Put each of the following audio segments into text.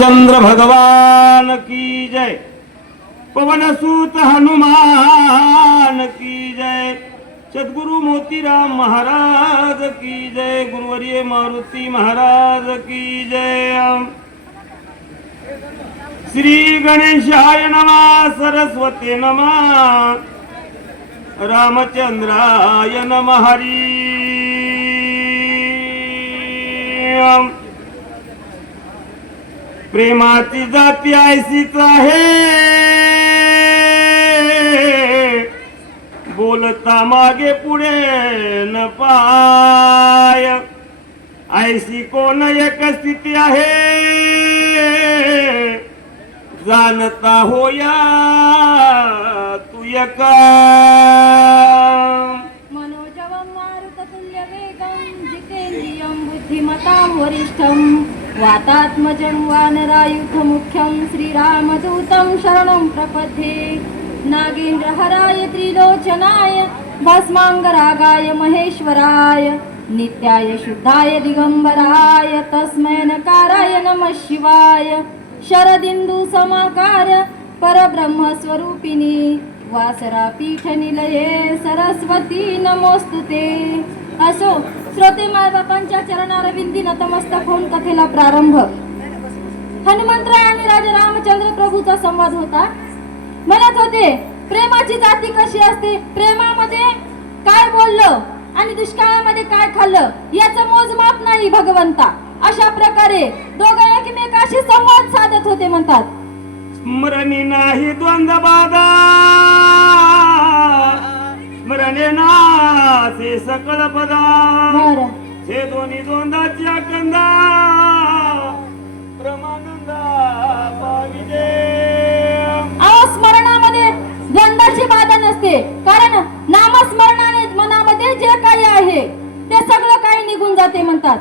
चंद्र भगवान की जय। पवन सूत हनुमान की जय। सद्गुरु मोतीराम महाराज की जय। गुरुवर्य मारुती महाराज की जय श्री गणेशाय नमा सरस्वती नमा। रामचंद्राय नम हरी। प्रेमाची जाती आयसीच आहे. बोलता मागे पुढे न पाय. आयसी कोण एक स्थिती आहे. जाणता होया तू एक. मनोजवं मारुततुल्यवेगं जितेन्द्रियं बुद्धिमतां वरिष्ठं वातात्मजं वानरायुधमुख्यं श्रीरामदूतं शरणं प्रपद्ये नागेन्द्रहराय त्रिलोचनाय भस्माङ्गरागाय महेश्वराय नित्याय शुद्धाय दिगम्बराय तस्मै नकाराय नमः शिवाय। शरदिन्दुसमाकार परब्रह्मस्वरूपिणी वासरा पीठ निलये सरस्वती नमोस्तु ते। असो श्रोते मायबापांच्या चरणारविंदी नतमस्तक होऊन कथेला प्रारंभ. हनुमंतराय आणि राजा रामचंद्र प्रभूचा संवाद होता. म्हणत होते प्रेमाची जाती कशी असते? प्रेमामध्ये काय बोललं आणि दुष्काळामध्ये काय खाल्लं? याचं मोजमाप नाही भगवंता. अशा प्रकारे दोघं एकमेकाशी संवाद साधत होते म्हणतात. स्मरणी नाही द्वंद्व बाधा सकळ पदा. हे दोन्ही दोंदाच्या कंदा प्रमानंदा स्मरणामध्ये द्वंद्वाची बाधा नसते. कारण नामस्मरणाने मनामध्ये जे काही आहे ते सगळं काही निघून जाते म्हणतात.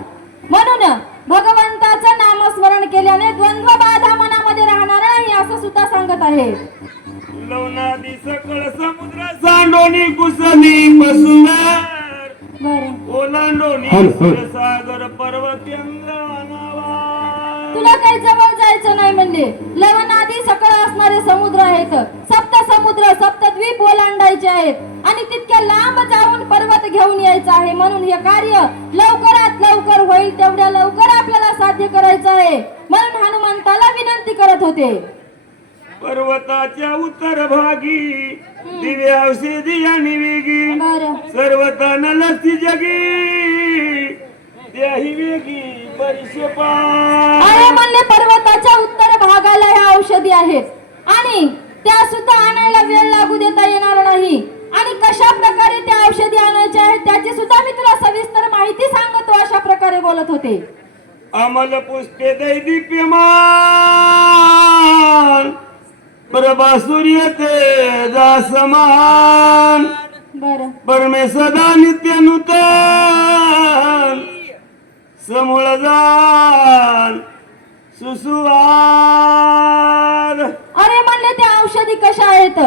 म्हणून भगवंताचं नामस्मरण केल्याने द्वंद्व बाधा मनामध्ये राहणार नाही असं सुद्धा सांगत आहे. लवनादी सकळ समुद्र सांडोनी कुसली ओलांडोनी सागर पर्वतेंद्र अनावा तुला काही जवळ जायचं नाही म्हणले लवणादी सकळ असणारे समुद्र आहेत. सप्त समुद्र सप्त द्वीप ओलांडायचे आहेत. आणि तितक्या लांब जाऊन पर्वत घेऊन यायचं आहे. म्हणून हे कार्य लवकरात लवकर होईल तेवढ्या लवकर आपल्याला साध्य करायचं आहे. म्हणून हनुमंताला विनंती करत होते. पर्वताच्या उत्तर भागी दिव्या औषधी आणि वेगी. सर्वता नलस्ती जगी. त्याही वेगी परिशे आहे म्हणले पर्वताच्या उत्तर भागाला ह्या औषधी आहेत. आणि त्या सुद्धा आणायला वेळ लागू देता येणार नाही. आणि कशा प्रकारे त्या औषधी आणायच्या आहेत त्याची सुद्धा मी तुला सविस्तर माहिती सांगतो अशा प्रकारे बोलत होते. अमल पुष्पे दैदीप्यमान. ते समान बर. परमे सदा नित्य नूतन समूळ जाण सुसुवाद। अरे म्हणले त्या औषधी कशा आहेत?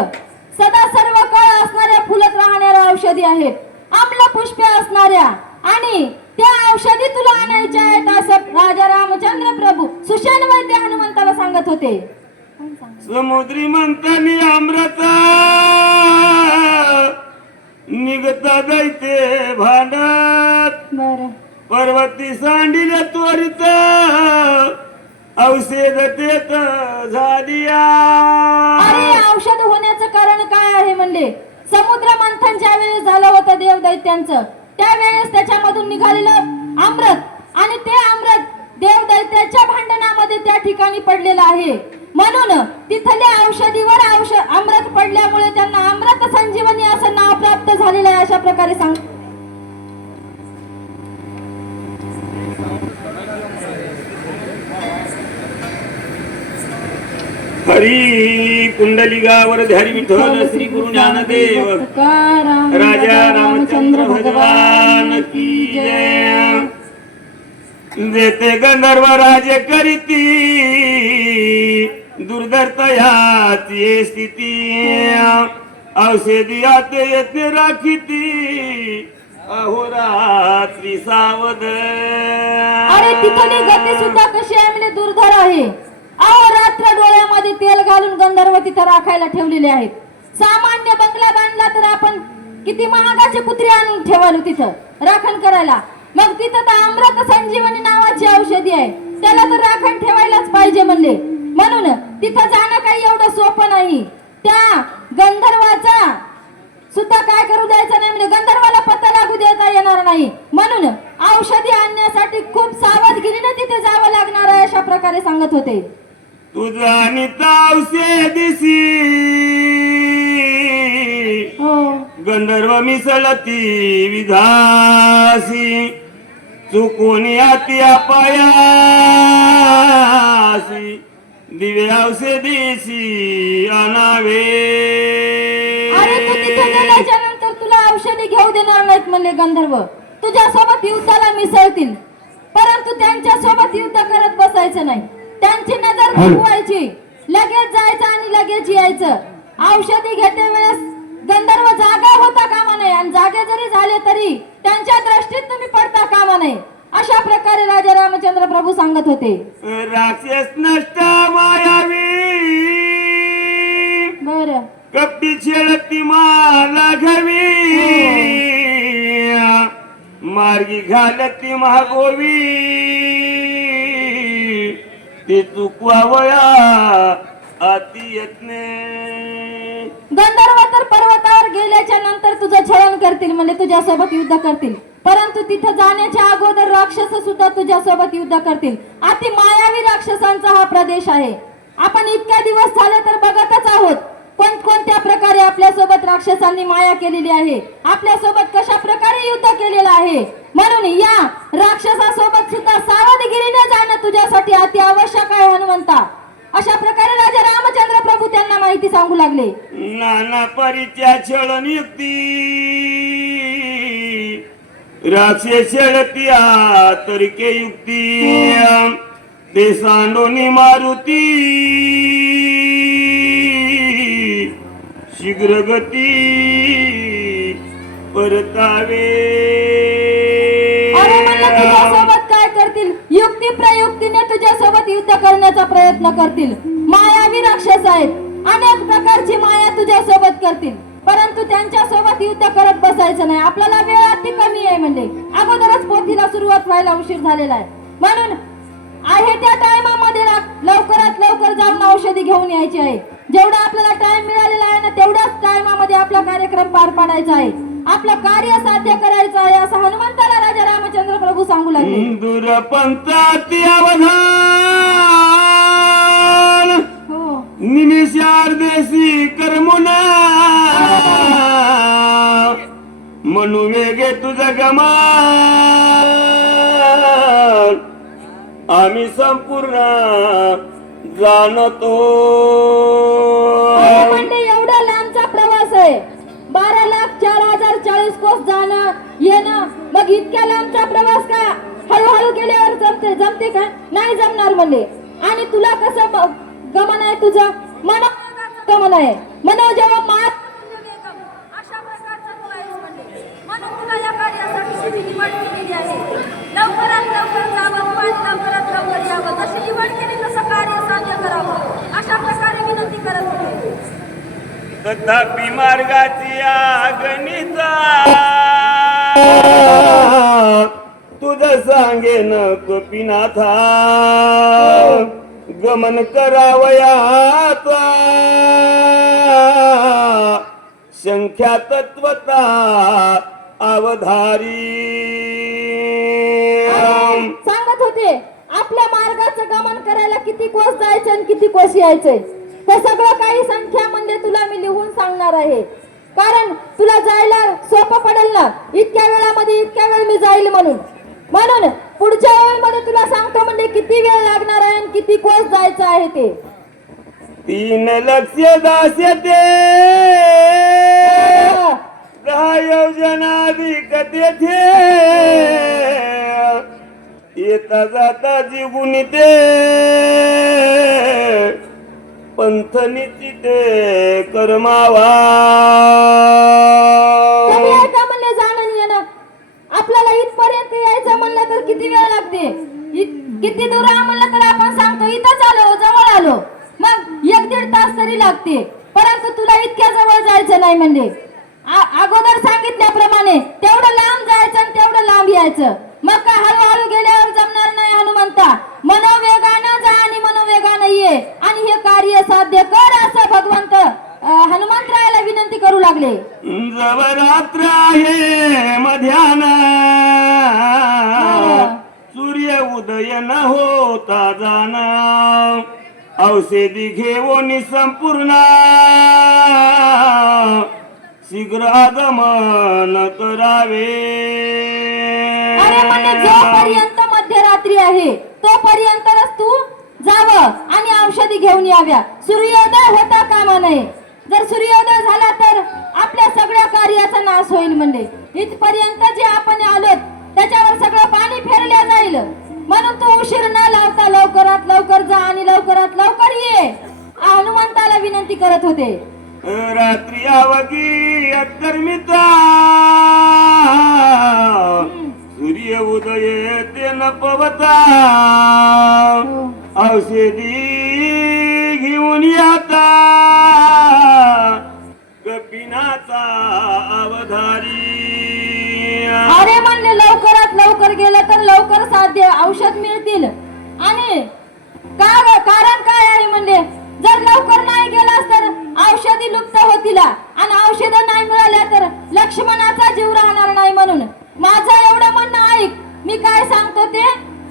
सदा सर्व काळ असणाऱ्या फुलत राहणाऱ्या औषधी आहेत. आम्ल पुष्पे असणाऱ्या. आणि त्या औषधी तुला आणायच्या आहेत असं राजा रामचंद्र प्रभू सुशेन वैद्य हनुमंताला सांगत होते. समुद्री मंथनी अमृत निघता दैते भांडत. पर्वती सांडिले त्वरित औषध झालिया. अरे औषध होण्याचं कारण काय आहे म्हणले समुद्र मंथन ज्या वेळेस झालं होतं देव दैत्यांचं त्यावेळेस त्याच्यामधून निघालेलं अमृत आणि ते अमृत देव दैत्याच्या भांडणामध्ये त्या ठिकाणी पडलेलं आहे. म्हणून तिथल्या औषधीवर औषध अमृत पडल्यामुळे त्यांना अमृत संजीवनी असं नाव प्राप्त झालेलं आहे अशा प्रकारे सांग. हरी कुंडलिगावर धारी विठ्ठल श्री गुरु ज्ञानदेव. राजा रामचंद्र भगवान की जय. देते गंधर्व राज करीती. दुर्धरतयाची स्थिती. औषधी येते राखीती. अहोरात्री सावध. अरे तिथली गती सुद्धा कशी आहे? म्हणजे दुर्धर आहे. अहो रात्र डोळ्यामध्ये तेल घालून गंधर्व तिथं राखायला ठेवलेले आहेत. सामान्य बंगला बांधला तर आपण किती महागाचे कुत्रे आणून ठेवालो तिथं? राखण करायला. मग तिथं तर अमृत संजीवनी नावाची औषधी आहे. त्याला तर राखण ठेवायलाच पाहिजे म्हणले. म्हणून तिथं जाणं काही एवढं सोपं नाही. त्या गंधर्वाचा सुद्धा काय करू द्यायचं नाही म्हणजे गंधर्वाला पत्ता लागू देता येणार नाही. म्हणून औषधी आणण्यासाठी खूप सावधगिरीने तिथे जावं लागणार आहे अशा प्रकारे सांगत होते. तुझा दिसी हो. गंधर्व मिसळती विधासी चुकून याती अपायासी दिवे औषधीसी अनावे अरे तू तिथे गेल्याच्यानंतर तुला औषधी घेऊ देणार नाहीत म्हणले गंधर्व. तुझ्या सोबत युद्धाला मिसळतील. परंतु त्यांच्यासोबत युद्ध करत बसायचं नाही. त्यांची नजर चुकवायची लगेच जायचं आणि लगेच यायचं. औषधी घेते वेळेस गंधर्व जागा होता कामा नये. आणि जागे जरी झाले तरी त्यांच्या दृष्टीत तुम्ही पडता कामा नये. अशा प्रकारे राजा रामचंद्र प्रभू सांगत होते. राक्षस नष्ट मायावी. बर. कपटी छेडती माघवी मार्गी घालती महागोवी. ते चुकवावया अति यत्ने. गंधर्व तर पर्वतावर गेल्याच्यानंतर तुझं छळण करतील म्हणजे तुझ्या सोबत युद्ध करतील. परंतु तिथं जाण्याच्या अगोदर राक्षस सुद्धा तुझ्या सोबत युद्ध करतील. अति मायावी राक्षसांचा हा प्रदेश आहे. आपण इतक्या दिवस झाले तर बघतच आहोत. कोण कोणत्या प्रकारे आपल्यासोबत राक्षसांनी माया केलेली आहे? आपल्यासोबत कशा प्रकारे युद्ध केलेलं आहे? म्हणून या राक्षसासोबत सुद्धा सावधगिरीने जाणं तुझ्यासाठी अति आवश्यक आहे हनुमंता. अशा प्रकारे राजा रामचंद्र प्रभू त्यांना माहिती सांगू लागले. नाना परीच्या छळण युक्ती राक्षस तरीके युक्ती. ते सांडोनी मारुती. शीघ्र गती परतावे तुझ्यासोबत काय करतील? युक्ती प्रयुक्तीने तुझ्यासोबत युद्ध करण्याचा प्रयत्न करतील. मायावी राक्षस आहेत. अनेक प्रकारची माया तुझ्यासोबत करतील. परंतु त्यांच्यासोबत युद्ध करत बसायचं नाही. आपल्याला वेळ अति कमी आहे म्हणजे. अगोदरच पोथीला सुरुवात व्हायला उशीर झालेला आहे. म्हणून आहे त्या टायमामध्ये लवकरात लवकर जाऊन औषधी घेऊन यायची आहे. जेवढा आपल्याला टाइम मिळालेला आहे ना तेवढ्याच टायमामध्ये आपला कार्यक्रम पार पाडायचा आहे. आपलं कार्य साध्य करायचं आहे असं हनुमंताला राजा रामचंद्र प्रभू सांगू लागले. दुरपंचाती देशी हो निमिषार्देशी कर्मुना. म्हणू वेगे तुझ गमान आम्ही संपूर्ण जाणतो. म्हणजे एवढा लांबचा प्रवास आहे. बारा लाख चार हजार चाळीस कोस जाणं येणं मग इतक्या लांबचा प्रवास का? हळूहळू केल्यावर जमते जमते का? नाही जमणार म्हणले आणि तुला कसं ब- गमन आहे तुझं? मन गमन आहे. मन जेव्हा मात म्हणजे. लवकरात लवकर जावं लवकरात लवकर यावं. जशी निवड केली तसं कार्य साध्य करावं. अशा प्रकारे विनंती करत होते. तथापि मार्गाची आगणीचा तुझ सांगेन कपिनाथा गमन करावयाचा संख्या तत्वता अवधारी. सांगत होते आपल्या मार्गाचं गमन करायला किती कोस जायचं आणि किती कोस यायचंय? हे सगळं काही संख्या म्हणजे तुला मी लिहून सांगणार आहे. कारण तुला जायला सोपं पडेल ना? इतक्या वेळामध्ये इतक्या वेळ मी जाईल म्हणून. म्हणून पुढच्या वेळेमध्ये तुला सांगतो म्हणजे किती वेळ लागणार आहे आणि किती कोस जायचं आहे ते. तीन लक्ष दास्य ते दहा योजनाधिक तेथे येता जाता जीवून ते पंथनीची ते कर्मावा कमी आहे का म्हणले जाणं आणि येणं आपल्याला इथपर्यंत यायचं म्हणलं तर किती वेळ लागते? किती दूर म्हणलं तर आपण सांगतो इथंच आलो जवळ आलो. मग एक दीड तास तरी लागते. परंतु तुला इतक्या जवळ जायचं नाही म्हणजे. अगोदर सांगितल्याप्रमाणे तेवढं लांब जायचं आणि तेवढं लांब यायचं. मग काय हळूहळू गेल्यावर जमणार नाही हनुमंता? मनोवेगानं जा आणि मनोवेगानं ये. आणि हे कार्य साध्य कर असं भगवंत. हनुमंतरायाला विनंती करू लागले. जवळ रात्र आहे मध्यान सूर्य उदय न होता जाण. औषधी घेऊन संपूर्ण. शीघ्र आगमन करावे. अरे जोपर्यंत मध्यरात्री आहे तोपर्यंतच तू जावं आणि औषधी घेऊन याव्या. सूर्योदय होता कामा नये. जर सूर्योदय झाला तर आपल्या सगळ्या कार्याचा नाश होईल म्हणजे. इथपर्यंत जे आपण आलो त्याच्यावर सगळं पाणी फेरल्या जाईल. म्हणून तू उशीर न लावता लवकरात लवकर जा आणि लवकरात लवकर ये हनुमंताला विनंती करत होते. रात्री आवगी अत्तर्मिता सूर्य उदय ते न पवता. औषधी घेऊन येता. कपिनाचा अवधारी. अरे म्हणले लवकरात लवकर गेलं तर लवकर साध्य औषध मिळतील. आणि का कारण काय आहे म्हणले जर लवकर नाही गेलास तर औषधी लुप्त होतील. आणि औषध नाही मिळाल्या तर लक्ष्मणाचा जीव राहणार नाही म्हणून. माझं एवढं म्हणणं ऐक. मी काय सांगतो ते?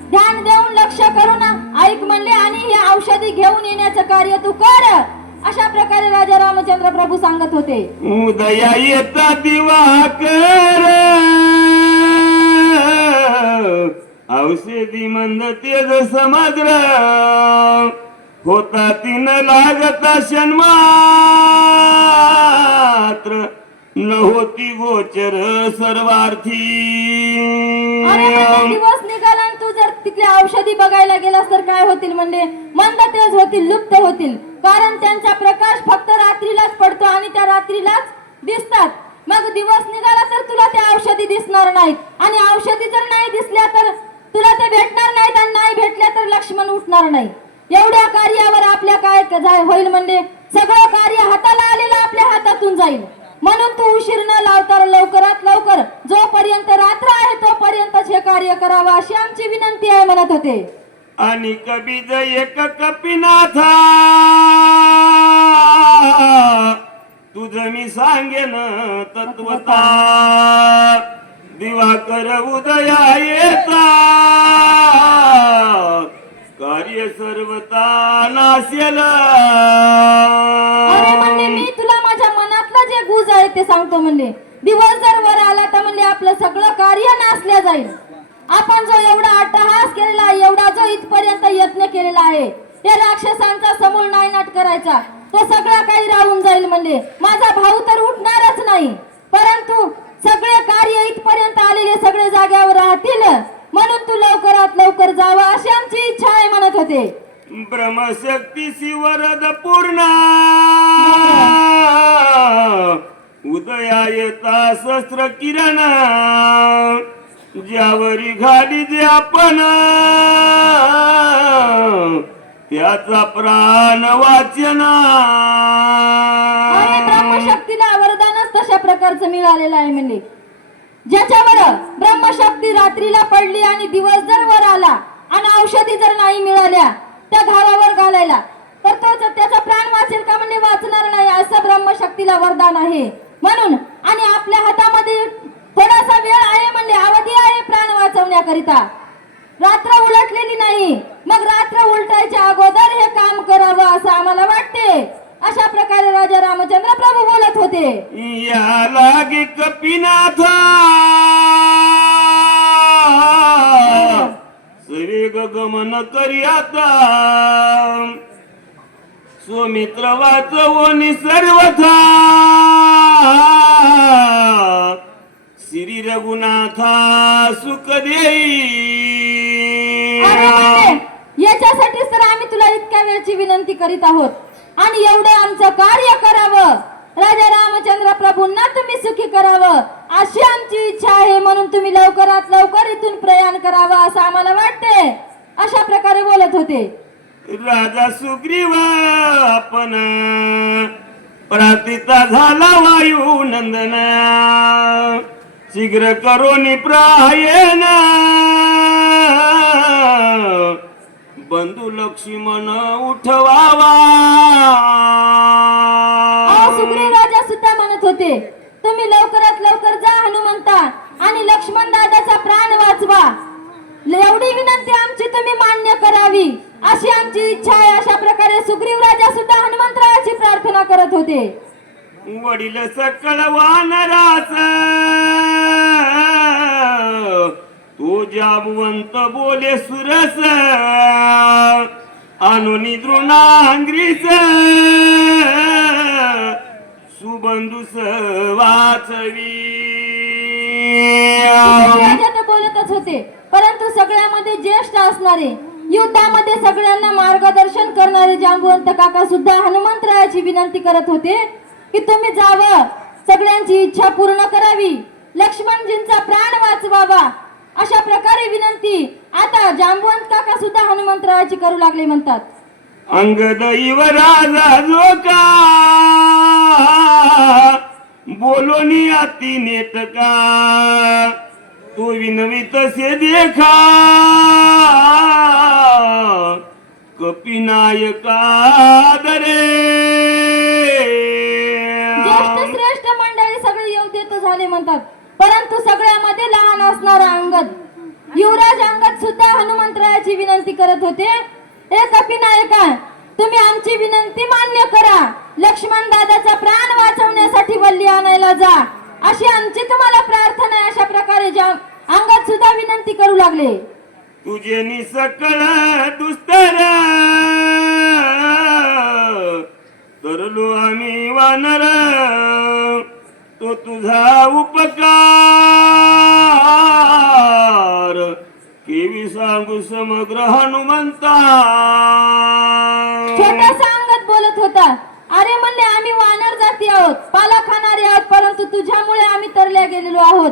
ध्यान देऊन लक्ष करून ऐक म्हणले आणि हे औषधी घेऊन येण्याचं कार्य तू कर. अशा प्रकारे राजा रामचंद्र प्रभू सांगत होते. उदया येता दिवाकर. औषधी मंद तेज समग्र. होता तीन लागता मात्र न होती गोचर सर्वार्थी. दिवस निघाला तू जर तिथल्या औषधी बघायला गेलास तर काय होतील म्हणजे मंद तेज होतील लुप्त होतील. कारण त्यांचा प्रकाश फक्त रात्रीलाच पडतो आणि त्या रात्रीलाच दिसतात. मग दिवस निघाला तर तुला त्या औषधी दिसणार नाहीत. आणि औषधी जर नाही दिसल्या तर तुला ते भेटणार नाहीत आणि नाही भेटल्या तर लक्ष्मण उठणार नाही. एवढ्या कार्यावर आपल्या काय होईल म्हणजे सगळं कार्य हाताला आलेलं आपल्या हातातून जाईल. म्हणून तू उशीर न लावता लवकरात लवकर जोपर्यंत रात्र आहे तोपर्यंतच हे कार्य करावं अशी आमची विनंती आहे म्हणत होते. आणि कबीज एक कपिनाथा. तुझ मी सांगेन तत्वता. दिवाकर उदया येता. कार्य सर्वता नाशेल. मनातलं जे गुज आहे ते सांगतो म्हणले. दिवस जर वर आला तर म्हणले आपलं सगळं कार्य नासल्या जाईल. आपण जो एवढा अट्टहास केलेला आहे एवढा जो इथपर्यंत यत्न केलेला आहे त्या राक्षसांचा समूळ नायनाट करायचा तो सगळा काही राहून जाईल म्हणले. माझा भाऊ तर उठणारच नाही. परंतु सगळे कार्य इथपर्यंत आलेले सगळे जाग्यावर राहतील. म्हणून तू लवकरात लवकर जावा अशी आमची इच्छा आहे म्हणत होते. ब्रह्मशक्ती शिवरद पूर्ण. उदया येता शस्त्र किरण ज्यावरी घाली जे आपण त्याचा प्राण वाचना. ब्रह्मशक्तीला वरदानच तशा प्रकारचं मिळालेलं आहे म्हणजे ज्याच्यावर ब्रह्मशक्ती रात्रीला पडली आणि दिवस जर वर आला आणि औषधी जर नाही मिळाल्या त्या घावावर घालायला तर तो त्याचा प्राण वाचेल का म्हणजे वाचणार नाही. असं ब्रह्मशक्तीला वरदान आहे. म्हणून आणि आपल्या हातामध्ये थोडासा वेळ आहे म्हणजे अवधी आहे प्राण वाचवण्याकरिता. रात्र उलटलेली नाही. मग रात्र उलटायच्या अगोदर हे काम करावं असं आम्हाला वाटते. अशा प्रकारे राजा रामचंद्र प्रभू बोलत होते. या लागे कपिनाथ. सवेग गमन करी आता सुमित्र वाचवून सर्वथा. श्री रघुनाथा सुख देई अरे म्हणजे याच्यासाठीच तर आम्ही तुला इतक्या वेळची विनंती करीत आहोत. आणि एवढं आमचं कार्य करावं. राजा रामचंद्र प्रभूंना तुम्ही सुखी करावं. अशी आमची इच्छा आहे म्हणून तुम्ही लवकरात लवकर इथून प्रयाण करावं असं आम्हाला वाटते अशा प्रकारे बोलत होते. राजा सुग्रीवा आपण प्रार्थिता झाला वायू नंदन. शीघ्र करोनी प्रायण. बंधू लक्ष्मण उठवावा. सुग्रीव राजा सुद्धा म्हणत होते तुम्ही लवकरात लवकर जा हनुमंता आणि लक्ष्मण दादाचा प्राण वाचवा. एवढी विनंती आमची तुम्ही मान्य करावी. अशी आमची इच्छा आहे. अशा प्रकारे सुग्रीव राजा सुद्धा हनुमंतरायाची प्रार्थना करत होते. वडील सकळ वानरास तो जाबवंत बोले सुरस अनुनी द्रोणांग्रीस सुबंधुस वाचवी बोलतच होते. परंतु सगळ्यामध्ये ज्येष्ठ असणारे युद्धामध्ये सगळ्यांना मार्गदर्शन करणारे जांबुवंत काका सुद्धा हनुमंतरायाची विनंती करत होते की तुम्ही जावं. सगळ्यांची इच्छा पूर्ण करावी. लक्ष्मणजींचा प्राण वाचवावा. अशा प्रकारे विनंती आता जांबुवंत काका सुद्धा हनुमंतरायाची करू लागले म्हणतात. अंगद इव राजा जो का बोलोनी अति नेटका. तो विनवी तसे देखा कपिनायका दरे. ज्येष्ठ श्रेष्ठ मंडळी सगळे येऊ तर झाले म्हणतात. परंतु सगळ्यामध्ये लहान असणारा अंगद. युवराज अंगद सुद्धा हनुमंतरायाची विनंती करत होते. हे कपिनायका तुम्ही आमची विनंती मान्य करा. लक्ष्मण दादाचा प्राण वाचवण्यासाठी वल्ली आणायला जा. अशी आमची तुम्हाला प्रार्थना आहे अशा प्रकारे जा अंगद सुद्धा विनंती करू लागले. तुझे निसकळ दुस्तर. तरलो आम्ही वानर. तो तुझा उपकार. केवी सांगू समग्र हनुमंता. छोटासा अंगद बोलत होता अरे म्हणले आम्ही वानर जाती आहोत पाला खाणारे आहोत परंतु तुझ्यामुळे आम्ही तरल्या गेलेलो आहोत.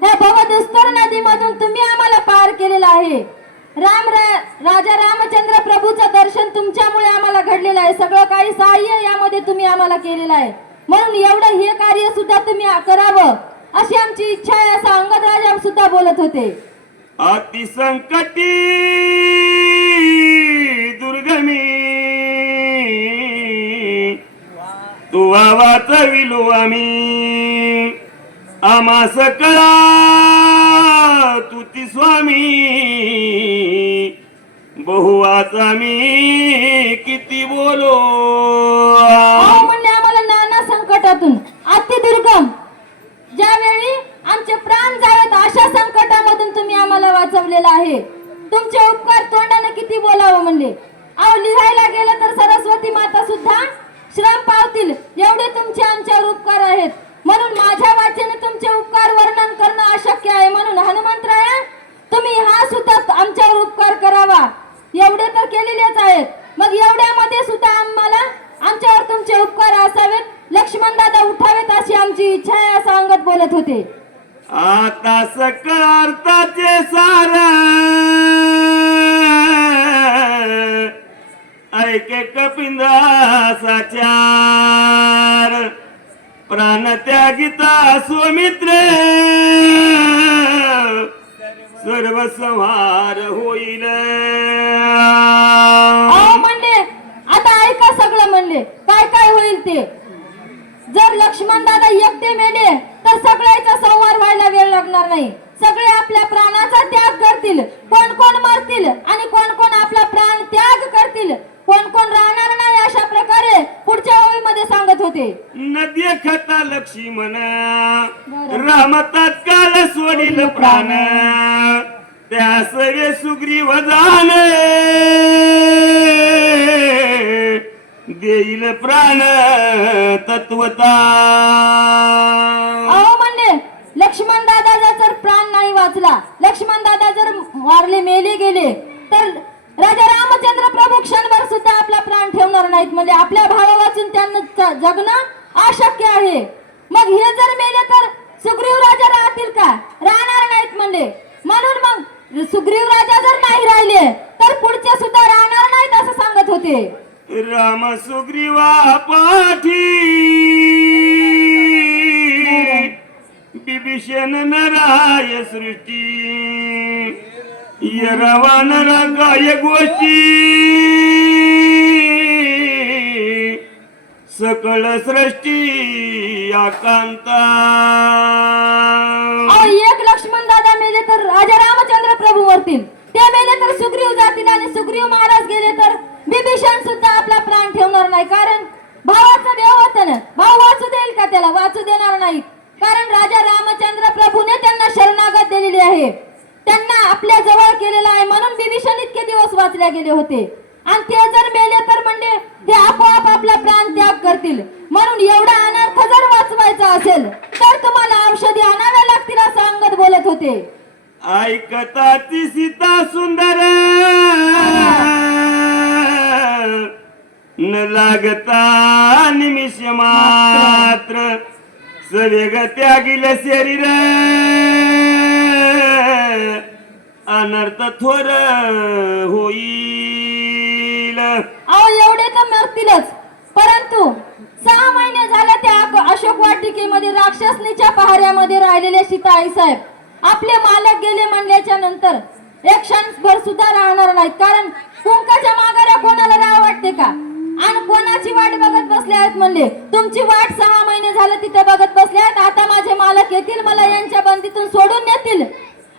ह्या भवदुस्तर नदीमधून तुम्ही आम्हाला पार केलेला आहे. राम रा- राजा रामचंद्र प्रभूचं दर्शन तुमच्यामुळे आम्हाला घडलेलं आहे. सगळं काही सहाय्य यामध्ये तुम्ही आम्हाला केलेलं आहे. म्हणून एवढं हे कार्य सुद्धा तुम्ही करावं अशी आमची इच्छा आहे असं अंगद राजा सुद्धा बोलत होते. अतिसंकटी दुर्गमी तू वाचविलो आम्ही. आम्हा सकळा तुती स्वामी. बहुवाच आम्ही किती बोलो. अहो आम्हाला नाना संकटातून. अति दुर्गम. ज्यावेळी आमचे प्राण जावेत अशा संकटामधून तुम्ही आम्हाला वाचवलेलं आहे. तुमचे उपकार तोंडाने किती बोलावं म्हणले. अहो लिहायला गेलं तर सरस्वती माता सुद्धा सुमित्र। सर्व संहार होईल। अहो म्हणले आता ऐका सगळं म्हणले. काय काय होईल ते? जर लक्ष्मण दादा एकटे मेले तर सगळ्याचा संवार व्हायला वेळ लागणार नाही. सगळे आपल्या प्राणाचा त्याग करतील. कोण कोण मरतील आणि कोण कोण आपला प्राण त्याग करतील कोण कोण राहणार नाही अशा प्रकारे पुढच्या ओळीमध्ये सांगत होते नदी खता लक्ष्मण. बरं. राम तत्काल सोडील प्राण. त्या सगळे सुग्रीव जाण. देईल प्राण तत्वता. अहो म्हणले लक्ष्मण दादा जर प्राण नाही वाचला लक्ष्मण दादा जर मारले मेले गेले तर राजा रामचंद्र प्रभू क्षणभर सुद्धा आपला प्राण ठेवणार नाहीत. म्हणजे आपल्या भावा वाचून त्यांना जगणं अशक्य आहे. मग हे जर मेले तर सुग्रीव राजा राहतील का? राहणार नाहीत म्हणले. म्हणून मग सुग्रीव राजा जर नाही राहिले तर पुढचे सुद्धा राहणार नाहीत असं सांगत होते. राम सुग्रीवा पाठी. बिभीषण नराय सृष्टी. यरवा काय गोष्टी सकळ सृष्टी आकांता। अहो, एक लक्ष्मण दादा मेले तर राजा रामचंद्र प्रभू वरतील ते मेले तर सुग्रीव जातील आणि सुग्रीव महाराज गेले तर बिभीषण सुद्धा आपला प्राण ठेवणार नाही. कारण भावाचं देव होतं ना भाऊ वाचू देईल का त्याला? वाचू देणार नाही कारण राजा रामचंद्र प्रभूने त्यांना शरणागत दिलेली आहे. त्यांना आपल्या जवळ केलेला आहे म्हणून विभीषण इतके दिवस वाचल्या गेले होते. आणि ते जर मेले तर म्हणजे ते आपोआप आपला प्राण त्याग करतील. म्हणून एवढा अनर्थ जर वाचवायचा असेल तर तुम्हाला औषधी आणाव्या लागतील असं अंगद बोलत होते. ऐकता ती सीता सुंदर. न लागता निमिष मात्र. सवेग त्यागिल शरीर. अनर्थ थोर होईल. अहो एवढे तर मरतीलच परंतु सहा महिने झाले त्या अशोक वाटिकेमध्ये राक्षसनीच्या पहाऱ्यामध्ये राहिलेले सीताई साहेब. आपले मालक गेले म्हणल्याच्या नंतर एक क्षणभर सुद्धा राहणार नाहीत. कारण कुंकाच्या मागाऱ्या कोणाला राह वाटते का? आणि कोणाची वाट बघत बसले आहेत म्हणले? तुमची वाट सहा महिने झालं तिथे बघत बसले आहेत. आता माझे मालक येतील मला यांच्या बंदीतून सोडून नेतील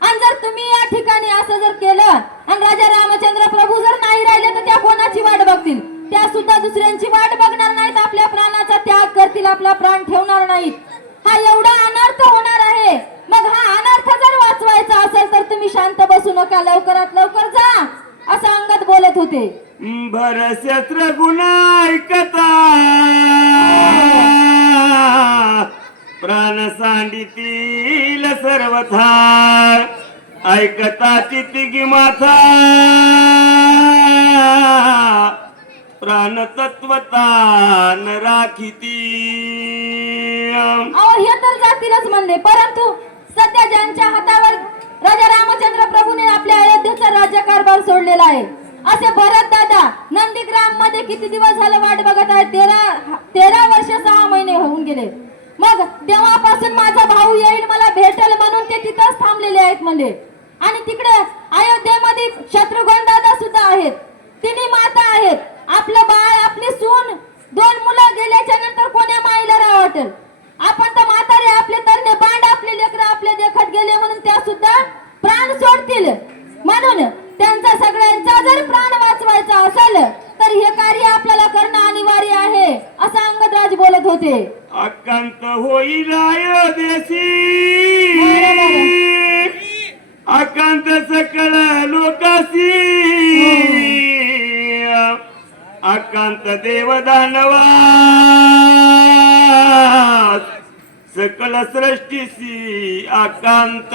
आणि जर तुम्ही या ठिकाणी असं जर केलं आणि राजा रामचंद्र प्रभू जर नाही राहिले तर त्या कोणाची वाट बघतील? त्या सुद्धा दुसऱ्यांची वाट बघणार नाहीत. आपल्या प्राणाचा त्याग करतील. आपला प्राण ठेवणार नाहीत. हा एवढा अनर्थ होणार आहे. मग हा अनर्थ जर वाचवायचा असेल तर तुम्ही शांत बसू नका. लवकरात लवकर जा. असं अंगत बोलत होते. बर शस्त्र गुन्हा ऐकता. प्राण सांडितील सर्वथा ऐकता तितिगी माथा. प्राण तत्वता न राखिती. अहो हे तर जातीलच म्हणले. परंतु सध्या ज्यांच्या हातावर राजा रामचंद्र प्रभूने आपल्या अयोध्येचा राज्यकारभार सोडलेला आहे. असे भरत दादा नंदीग्राममध्ये किती दिवस झालं वाट बघत आहे? तेरा तेरा वर्ष सहा महिने होऊन गेले. मग तेव्हापासून माझा भाऊ येईल मला भेटेल म्हणून ते तिथंच थांबलेले आहेत म्हणजे. आणि तिकडे अयोध्येमध्ये शत्रुघ्न दादा सुद्धा आहेत. तिन्ही माता आहेत. आपलं बाळ आपली सून दोन मुलं गेल्याच्यानंतर कोण्या माईला राह वाटेल? आपण तर म्हातारे સૃષ્ટિસી અકાંત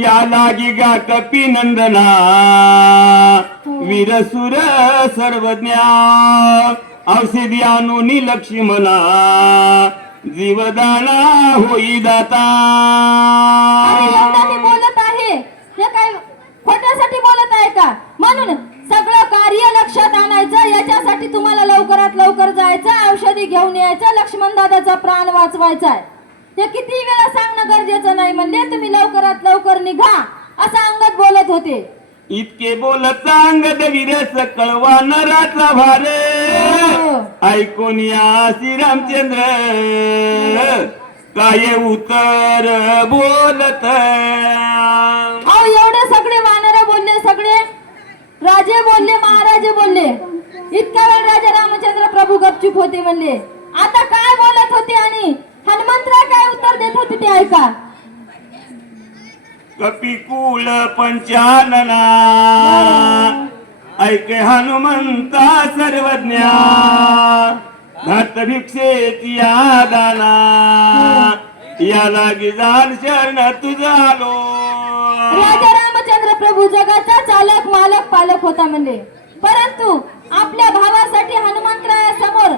या लागी गा कपी नंदना वीरसुर सर्वज्ञा. औषधी आणूनी लक्ष्मणा. जीवदाना होई दाता. मी बोलत आहे. हे काय खोट्यासाठी बोलत आहे का? म्हणून सगळं कार्य लक्षात आणायचं. याच्यासाठी तुम्हाला लवकरात लवकर जायचं औषधी घेऊन यायचं लक्ष्मण दादाचा प्राण वाचवायचा आहे. हे किती वेळा सांगणं गरजेचं नाही. म्हणले तुम्ही लवकरात लवकर निघा. असं अंगत बोलत होते. इतके बोलत अंगद वीरस कळवा नराचा भार. ऐकून या श्रीरामचंद्र काय उत्तर बोलत? अहो एवढे सगळे वानर बोलले सगळे. राजे बोलले महाराजे बोलले. इतका वेळ राजा रामचंद्र प्रभू गपचूप होते म्हणले. आता काय बोलत होते आणि? हनुमंतराय काय उत्तर देत होते ते ऐका. कपिकुळ पंचानना. ऐके हनुमंता सर्वज्ञा. घात भिक्षेची दाना. या लागी जाल शरण तुझा आलो राजा रामचंद्र प्रभू जगाचा चालक मालक पालक होता म्हणले परंतु आपल्या भावासाठी हनुमंतरायासमोर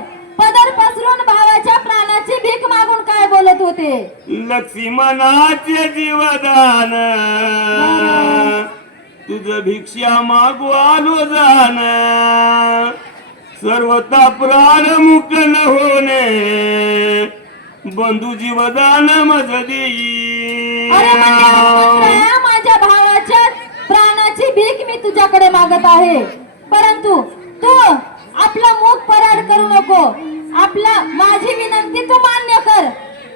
पदर पसरून भावाच्या प्राणाची भीक मागून काय बोलत होते? लक्ष्मणाचे जीवदान. तुझ भिक्षा मागू आलो जाण. सर्वता प्राण मुक न होणे. बंधू जीवदान मज देई हनुमंतराया, माझ्या भावाच्या प्राणाची भीक मी तुझ्याकडे मागत आहे. परंतु तू आपला मुख पराड करू नको. आपला माझी विनंती तू मान्य कर.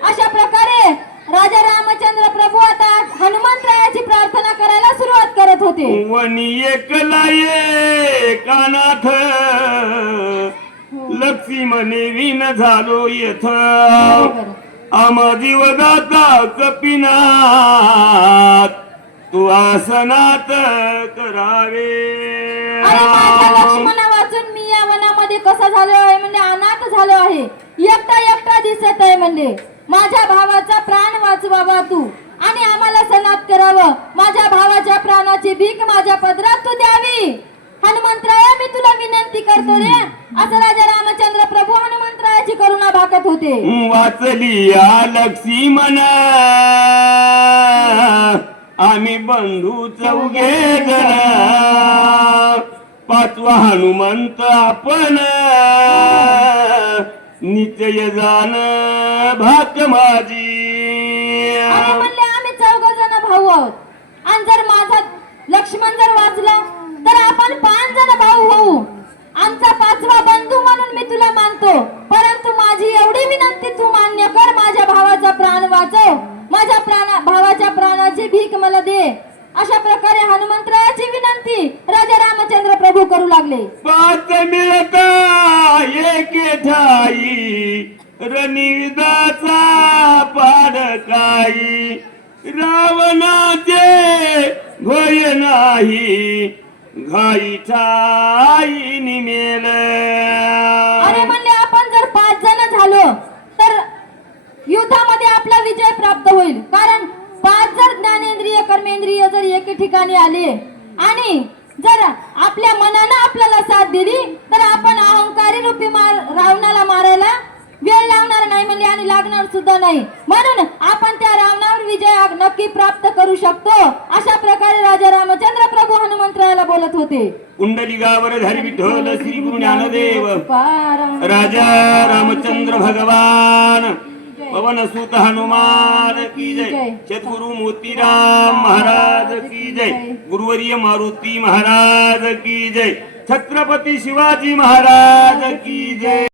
अशा प्रकारे राजा रामचंद्र प्रभू आता हनुमंतरायाची प्रार्थना करायला सुरुवात करत होते. वनी एकला ये कानाथ लक्ष्मणे विन झालो येथ. आम्हा जीवदाता कपिनाथ तू आसनात करावे. अरे माझ्या लक्ष्मणा या वनामध्ये कसा झालो आहे म्हणजे अनाथ झालो आहे. एकटा एकटा दिसत आहे म्हणजे. माझ्या भावाचा प्राण वाचवावा तू. आणि आम्हाला सनात करावं. माझ्या भावाच्या प्राणाची भीक माझ्या पदरात तू द्यावी. हनुमंतराया मी तुला विनंती करतो रे. असं राजा रामचंद्र प्रभू हनुमंतरायाची करुणा भागत होते. वाचली या लक्ष्मण आम्ही बंधू चौघे पाचवा हनुमंत आपण. निश्चय जाण भाक माझी आम्ही चौघ जण भाऊ आहोत. आणि जर माझा लक्ष्मण जर वाचला तर आपण पाच जण भाऊ होऊ. आमचा पाचवा बंधू म्हणून मी तुला मानतो. परंतु माझी एवढी विनंती तू मान्य कर माझ्या भावाचा प्राण वाचव. माझ्या प्राणा भावाच्या प्राणाची भीक मला दे. अशा प्रकारे हनुमंतरायाची विनंती राजा रामचंद्र प्रभू करू लागले. पाच मिळता एके ठाई रणिदाचा पाड काही. रावणाचे भय नाही घाई ठाई निमेल. अरे म्हणले आपण जर पाच जण झालो तर युद्धामध्ये आपला विजय प्राप्त होईल. कारण आज जर ज्ञानेंद्रिय कर्मेंद्रिय जर एके ठिकाणी आले आणि जर आपल्या मनानं आपल्याला साथ दिली तर आपण अहंकारी रूपी मार रावणाला मारायला वेळ लावणार नाही म्हणजे आणि लागणार सुद्धा नाही. म्हणून आपण त्या रावणावर विजय नक्की प्राप्त करू शकतो अशा प्रकारे राजा रामचंद्र प्रभू हनुमंतरायाला बोलत होते. कुंडली गावर धरी विठ्ठल श्री गुरु ज्ञानदेव राजा रामचंद्र भगवान. पवन सुत हनुमान की जय। सद्गुरु मोतीराम महाराज की जय। गुरुवर्य मारुती महाराज की जय। छत्रपती शिवाजी महाराज की जय।